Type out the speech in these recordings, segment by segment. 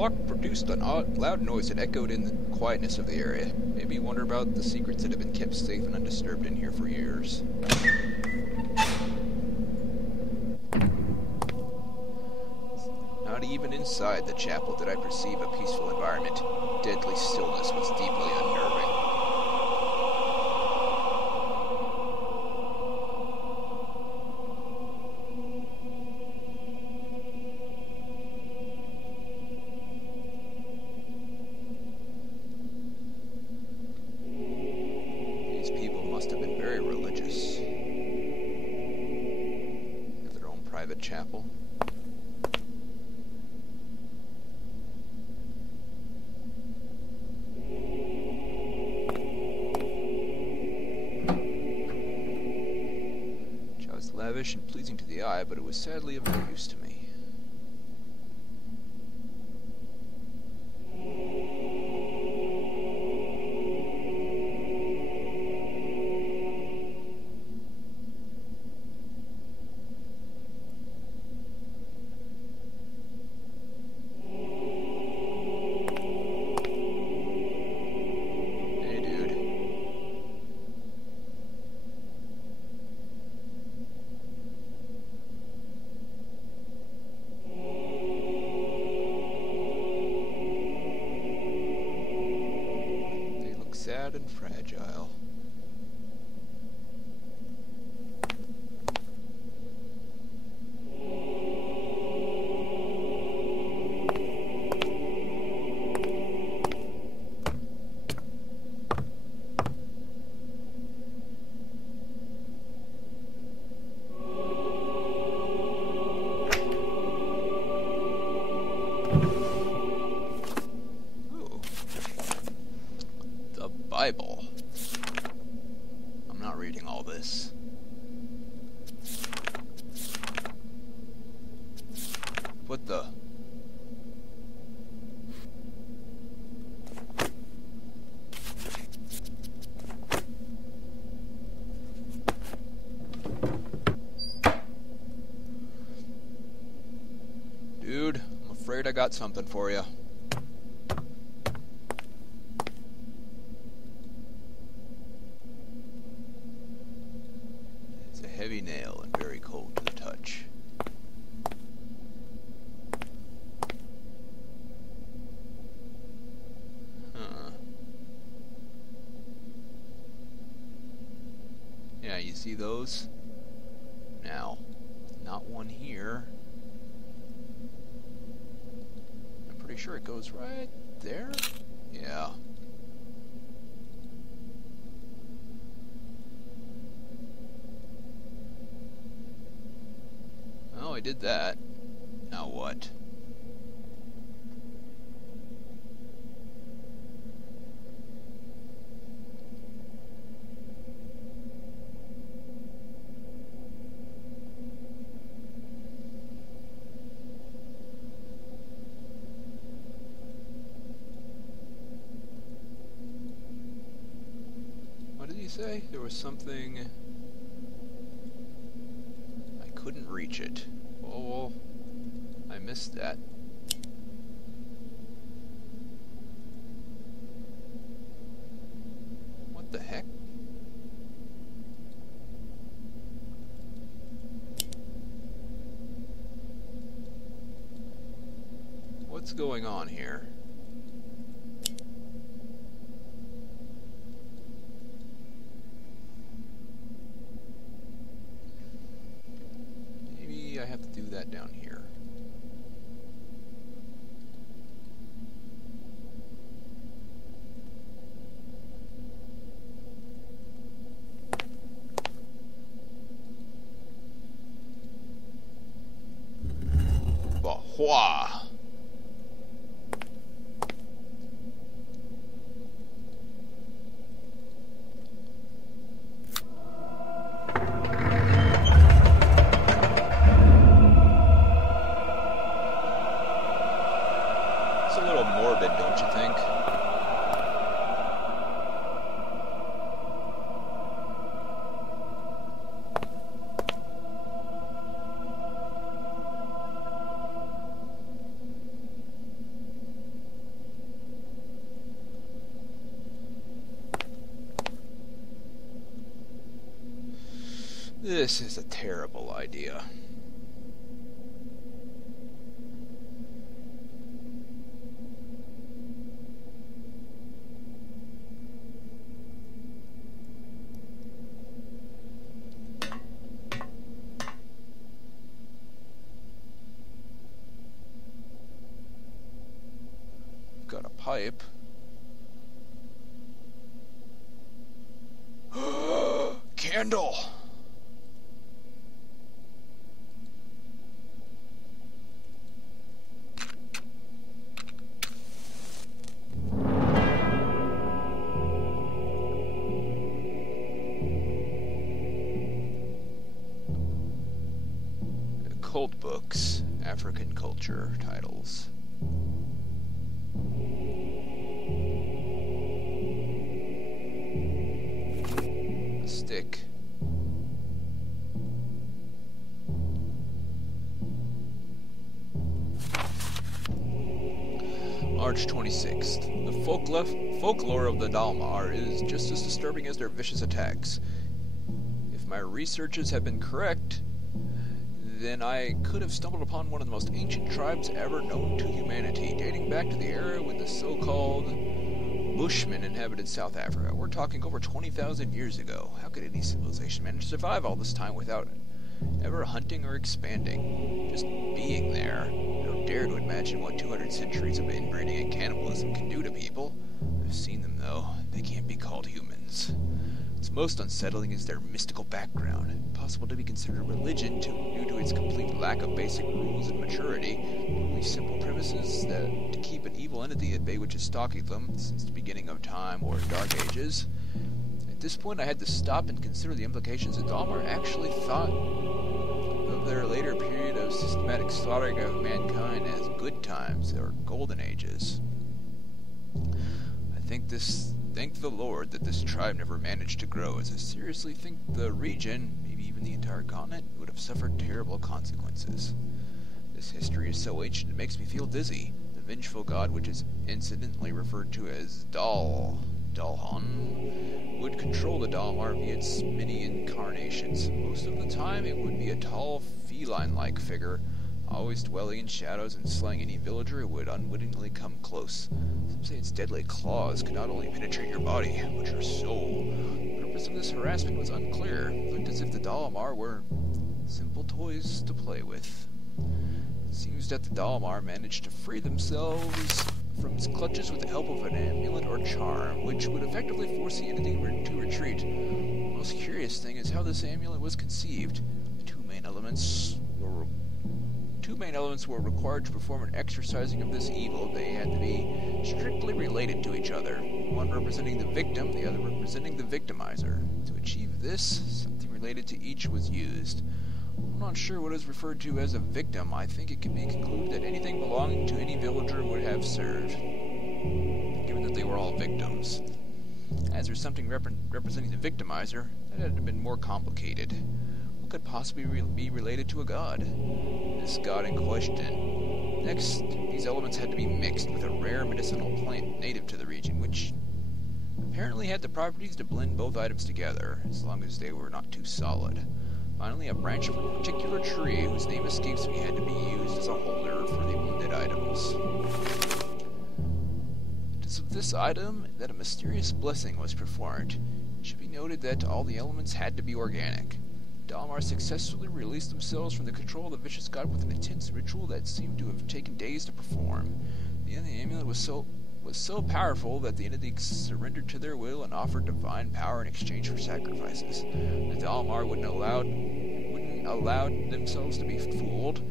clock produced an odd, loud noise that echoed in the quietness of the area. Maybe you wonder about the secrets that have been kept safe and undisturbed in here for years. Not even inside the chapel did I perceive a peaceful environment. Deadly stillness was deeply unnerving. These people must have been very religious. Have their own private chapel. Lavish and pleasing to the eye, but it was sadly of no use to me. Hey, dude. Sad and fragile. Bible. I'm not reading all this. What the? Dude, I'm afraid I got something for you. Heavy nail and very cold to the touch. Huh. Yeah, you see those? Now, not one here. I'm pretty sure it goes right there. Yeah. Oh, I did that. Now what? What did he say? There was something... I couldn't reach it. Oh, I missed that. What the heck? What's going on here? I have to do that down here. Bahua! Don't you think? This is a terrible idea. Got a pipe. Candle! Cult books, African culture titles. A stick. March 26th. The folklore of the Dalmar is just as disturbing as their vicious attacks. If my researches have been correct, then I could have stumbled upon one of the most ancient tribes ever known to humanity, dating back to the era when the so-called Bushmen inhabited South Africa. We're talking over 20,000 years ago. How could any civilization manage to survive all this time without ever hunting or expanding? Just being there. I don't dare to imagine what 200 centuries of inbreeding and cannibalism can do to people. I've seen them, though. They can't be called humans. What's most unsettling is their mystical background. Impossible to be considered religion due to its complete lack of basic rules and maturity. Only simple premises that to keep an evil entity at bay which is stalking them since the beginning of time or Dark Ages. At this point I had to stop and consider the implications that Dalmar actually thought of their later period of systematic slaughtering of mankind as good times or golden ages. Thank the Lord that this tribe never managed to grow, as I seriously think the region, maybe even the entire continent, would have suffered terrible consequences. This history is so ancient it makes me feel dizzy. The vengeful god, which is incidentally referred to as Dalhan, would control the Dalmar via its many incarnations. Most of the time it would be a tall, feline-like figure, always dwelling in shadows and slaying any villager who would unwittingly come close. Some say its deadly claws could not only penetrate your body, but your soul. The purpose of this harassment was unclear. It looked as if the Dalmar were simple toys to play with. It seems that the Dalmar managed to free themselves from its clutches with the help of an amulet or charm, which would effectively force the entity to retreat. The most curious thing is how this amulet was conceived. The two main elements were required to perform an exorcising of this evil. They had to be strictly related to each other, one representing the victim, the other representing the victimizer. To achieve this, something related to each was used. I'm not sure what is referred to as a victim. I think it can be concluded that anything belonging to any villager would have served, given that they were all victims. As for something representing the victimizer, that had been more complicated. What could possibly be related to a god? This god in question. Next, these elements had to be mixed with a rare medicinal plant native to the region, which apparently had the properties to blend both items together, as long as they were not too solid. Finally, a branch of a particular tree, whose name escapes me, had to be used as a holder for the blended items. It is of this item that a mysterious blessing was performed. It should be noted that all the elements had to be organic. Dalmar successfully released themselves from the control of the vicious god with an intense ritual that seemed to have taken days to perform. The amulet was so powerful that the entity surrendered to their will and offered divine power in exchange for sacrifices. The Dalmar wouldn't allow themselves to be fooled.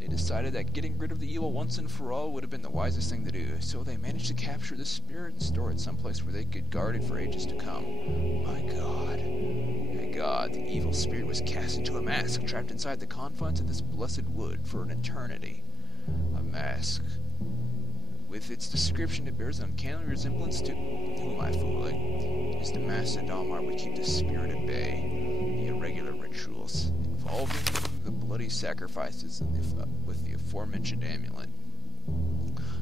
They decided that getting rid of the evil once and for all would have been the wisest thing to do, so they managed to capture the spirit and store it someplace where they could guard it for ages to come. My God, the evil spirit was cast into a mask, trapped inside the confines of this blessed wood for an eternity. A mask. With its description, it bears an uncanny resemblance to... Who am I fooling? It is the mask that Dalmar would keep the spirit at bay. The irregular rituals involving the bloody sacrifices with the aforementioned amulet.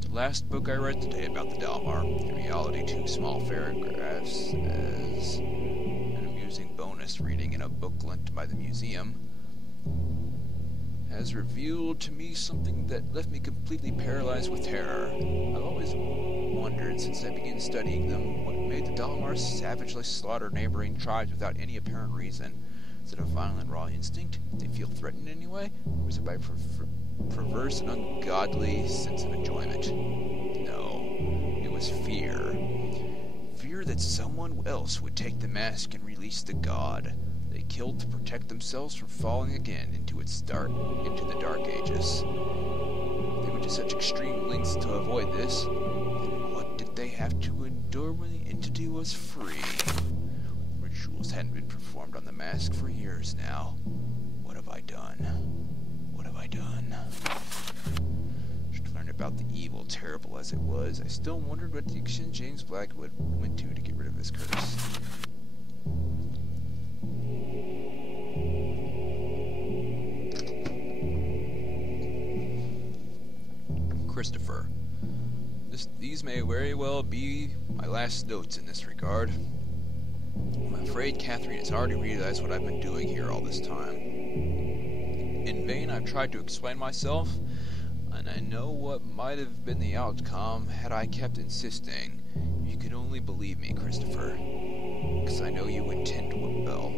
The last book I read today about the Dalmar, in reality 2 small paragraphs as an perusing bonus reading in a book lent by the museum, has revealed to me something that left me completely paralyzed with terror. I've always wondered, since I began studying them, what made the Dalimars savagely slaughter neighboring tribes without any apparent reason. Is it a violent raw instinct? Did they feel threatened in any way? Or was it by perverse and ungodly sense of enjoyment? No, it was fear. Fear that someone else would take the mask and release the god. They killed to protect themselves from falling again into the Dark Ages. They went to such extreme lengths to avoid this. Then what did they have to endure when the entity was free? Rituals hadn't been performed on the mask for years now. What have I done? What have I done? Should learn about the evil, terrible as it was. I still wondered what the action James Blackwood went to get rid of this curse. Christopher. These may very well be my last notes in this regard. I'm afraid Catherine has already realized what I've been doing here all this time. In vain I've tried to explain myself, and I know what might have been the outcome had I kept insisting. You can only believe me, Christopher, because I know you intend well.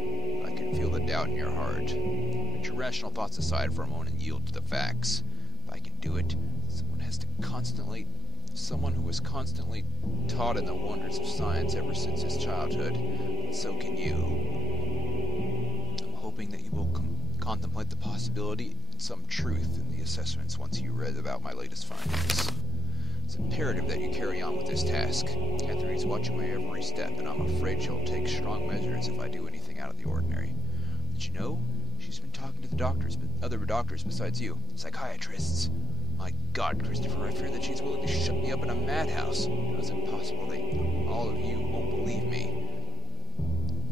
I can feel the doubt in your heart. Put your rational thoughts aside for a moment and yield to the facts. If I can do it, someone who was constantly taught in the wonders of science ever since his childhood, and so can you. I'm hoping that you will contemplate the possibility and some truth in the assessments once you read about my latest findings. It's imperative that you carry on with this task. Catherine is watching my every step, and I'm afraid she'll take strong measures if I do anything out of the ordinary. Did you know? She's been talking to the other doctors besides you, psychiatrists. My God, Christopher, I fear that she's willing to shut me up in a madhouse. How is it possible that all of you won't believe me?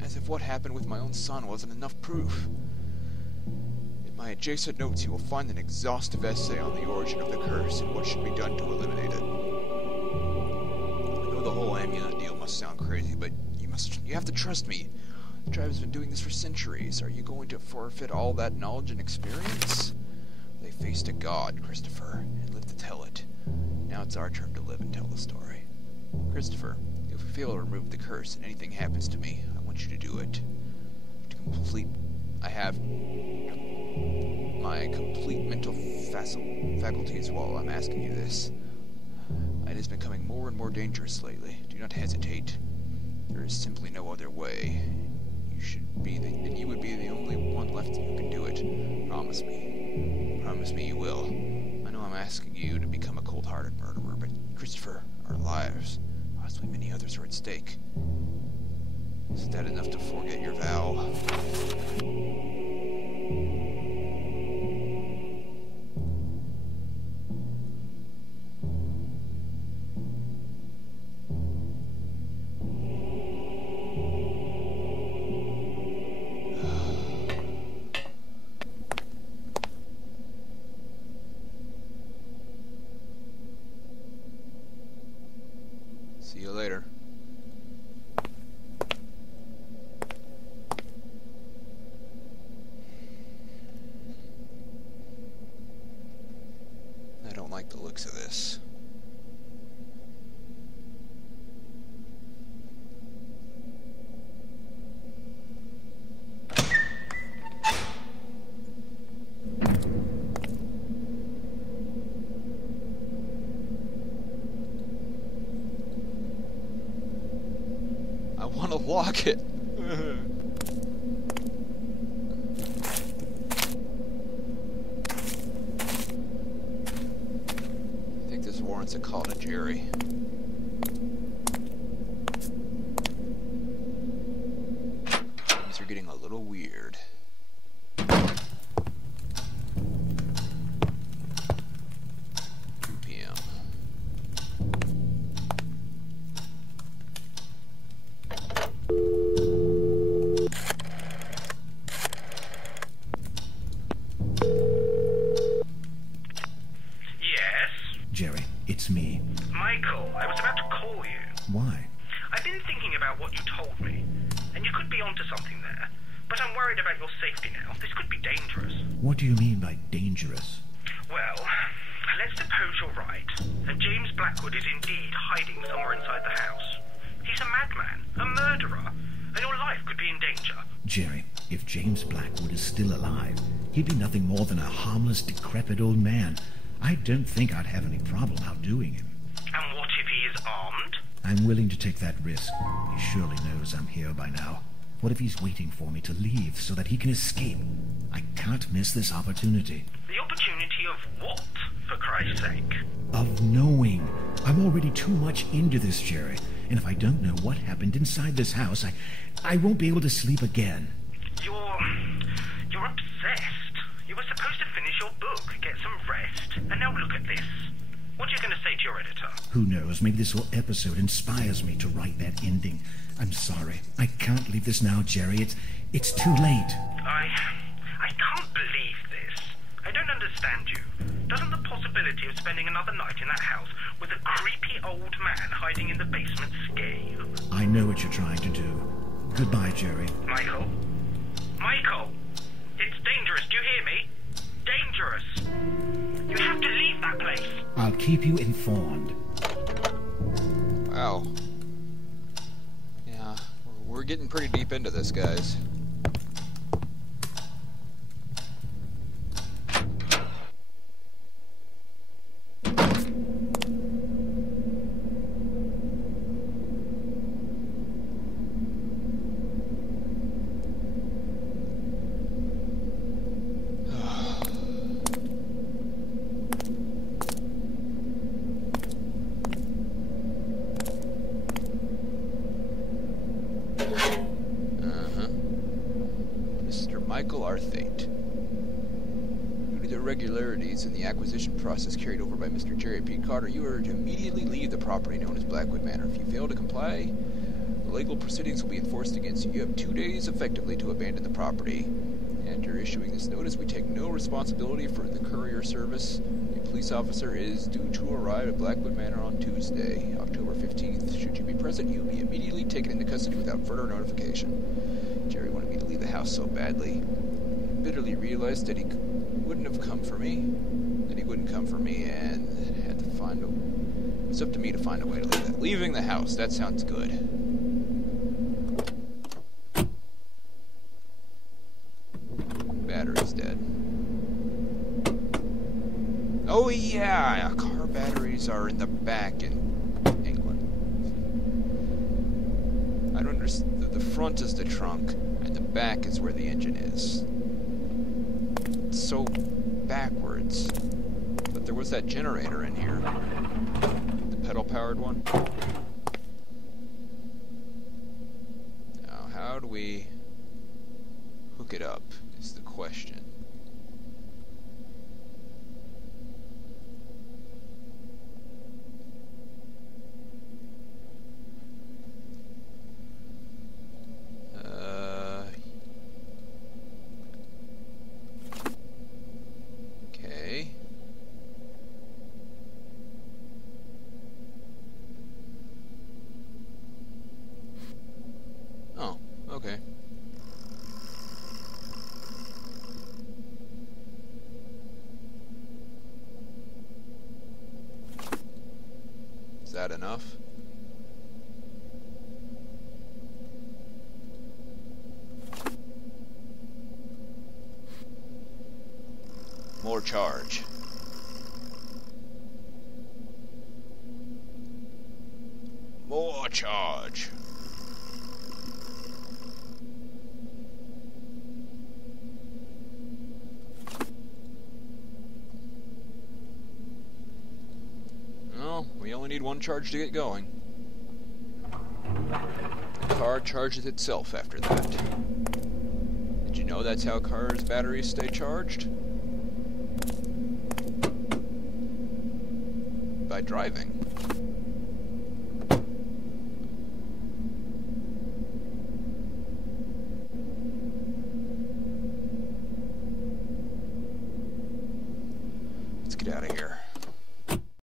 As if what happened with my own son wasn't enough proof. In my adjacent notes you will find an exhaustive essay on the origin of the curse and what should be done to eliminate it. I know the whole amulet deal must sound crazy, but you have to trust me. The tribe has been doing this for centuries. Are you going to forfeit all that knowledge and experience? They faced a god, Christopher, and lived to tell it. Now it's our turn to live and tell the story. Christopher, if we fail to remove the curse and anything happens to me, I want you to do it. I have my complete mental faculties while I'm asking you this. It has been becoming more and more dangerous lately. Do not hesitate. There is simply no other way. You would be the only one left who can do it. Promise me. Promise me you will. I know I'm asking you to become a cold-hearted murderer, but Christopher, our lives, possibly many others, are at stake. Isn't that enough to forget your vow? See you later. I don't like the looks of this. I want to lock it. I think this warrants a call to Jerry. Things are getting a little weird. 2 p.m. Jerry, it's me. Michael, I was about to call you. Why? I've been thinking about what you told me. and you could be onto something there. But I'm worried about your safety now. This could be dangerous. What do you mean by dangerous? Well, let's suppose you're right, and James Blackwood is indeed hiding somewhere inside the house. He's a madman, a murderer, and your life could be in danger. Jerry, if James Blackwood is still alive, he'd be nothing more than a harmless, decrepit old man. I don't think I'd have any problem outdoing him. And what if he is armed? I'm willing to take that risk. He surely knows I'm here by now. What if he's waiting for me to leave so that he can escape? I can't miss this opportunity. The opportunity of what, for Christ's sake? Of knowing. I'm already too much into this, Jerry. And if I don't know what happened inside this house, I won't be able to sleep again. You're obsessed. You were supposed to finish your book, get some rest, and now look at this. What are you going to say to your editor? Who knows? Maybe this whole episode inspires me to write that ending. I'm sorry. I can't leave this now, Jerry. It's too late. I can't believe this. I don't understand you. Doesn't the possibility of spending another night in that house with a creepy old man hiding in the basement scare you? I know what you're trying to do. Goodbye, Jerry. Michael? Michael! It's dangerous, do you hear me? Dangerous! You have to leave that place! I'll keep you informed. Wow. Yeah, we're getting pretty deep into this, guys. Michael Arthate. Due to the irregularities in the acquisition process carried over by Mr. Jerry P. Carter, you are to immediately leave the property known as Blackwood Manor. If you fail to comply, legal proceedings will be enforced against you. You have 2 days effectively to abandon the property. After issuing this notice, we take no responsibility for the courier service. A police officer is due to arrive at Blackwood Manor on Tuesday, October 15th. Should you be present, you will be immediately taken into custody without further notification. Jerry wanted me to leave the house so badly. I bitterly realized that he wouldn't come for me, and had to find a... It's up to me to find a way to leave that. Leaving the house, that sounds good. Battery's dead. Oh yeah, car batteries are in the back in England. I don't understand. The front is the trunk, and the back is where the engine is. It's so backwards. But there was that generator in here. The pedal-powered one. Now, how do we hook it up is the question. Okay. Oh, okay. Is that enough? More charge. More charge. Well, we only need one charge to get going. The car charges itself after that. Did you know that's how cars' batteries stay charged? By driving.